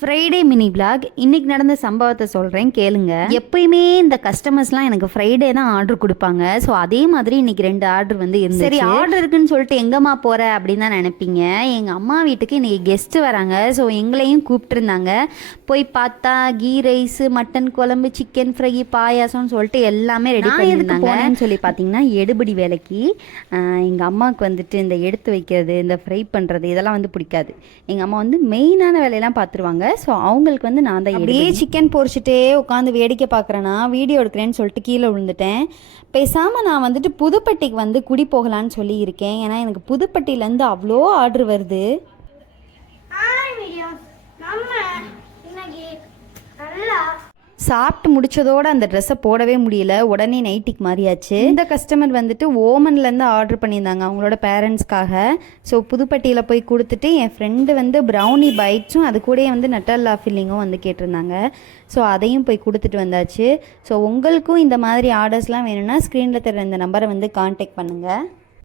Friday mini vlog. இன்னைக்கு நடந்த சம்பவத்தை சொல்கிறேன் கேளுங்க. எப்பயுமே இந்த கஸ்டமர்ஸ்லாம் எனக்கு ஃப்ரைடே தான் ஆர்டர் கொடுப்பாங்க. ஸோ அதே மாதிரி இன்னைக்கு 2 ஆர்டர் வந்து இருந்துச்சு. சரி ஆர்டர் இருக்குன்னு சொல்லிட்டு எங்கம்மா போகிற அப்படின்னு தான் நினைப்பீங்க. எங்கள் அம்மா வீட்டுக்கு இன்னைக்கு கெஸ்ட்டு வராங்க. ஸோ எங்களையும் கூப்பிட்டுருந்தாங்க. போய் பார்த்தா கீ ரைஸு, மட்டன் குழம்பு, சிக்கன் ஃப்ரை, பாயாசம்னு சொல்லிட்டு எல்லாமே ரெடி பண்ணியிருந்தாங்கன்னு சொல்லி பார்த்தீங்கன்னா எடுபடி வேலைக்கு. எங்கள் அம்மாவுக்கு வந்துட்டு இந்த எடுத்து வைக்கிறது, இந்த ஃப்ரை பண்ணுறது இதெல்லாம் வந்து பிடிக்காது. எங்கள் அம்மா வந்து மெயினான வேலையெல்லாம் பார்த்துருவாங்க. ஸோ அவங்களுக்கு வந்து நான் தான் அப்படியே சிக்கன் பொரிச்சிட்டே உட்காந்து வேடிக்கை பார்க்குறேன்னா வீடியோ எடுக்கிறேன்னு சொல்லிட்டு கீழே விழுந்துட்டேன். பேசாமல் நான் வந்துட்டு புதுப்பட்டிக்கு வந்து குடி போகலான்னு சொல்லி இருக்கேன். ஏன்னா எனக்கு புதுப்பட்டியிலேருந்து அவ்வளோ ஆர்டர் வருது. சாப்பிட்டு முடிச்சதோட அந்த ட்ரெஸ்ஸை போடவே முடியல. உடனே நைட்டிக்கு மாறியாச்சு. இந்த கஸ்டமர் வந்துட்டு ஓமன்லேருந்து ஆர்டர் பண்ணியிருந்தாங்க அவங்களோட பேரண்ட்ஸ்க்காக. ஸோ புதுப்பட்டியில் போய் கொடுத்துட்டு என் ஃப்ரெண்டு வந்து ப்ரௌனி பைட்ஸும் அது கூட வந்து நட்டல்லா ஃபில்லிங்கும் வந்து கேட்டிருந்தாங்க. ஸோ அதையும் போய் கொடுத்துட்டு வந்தாச்சு. ஸோ உங்களுக்கும் இந்த மாதிரி ஆர்டர்ஸ்லாம் வேணும்னா ஸ்க்ரீனில் தர இந்த நம்பரை வந்து கான்டாக்ட் பண்ணுங்கள்.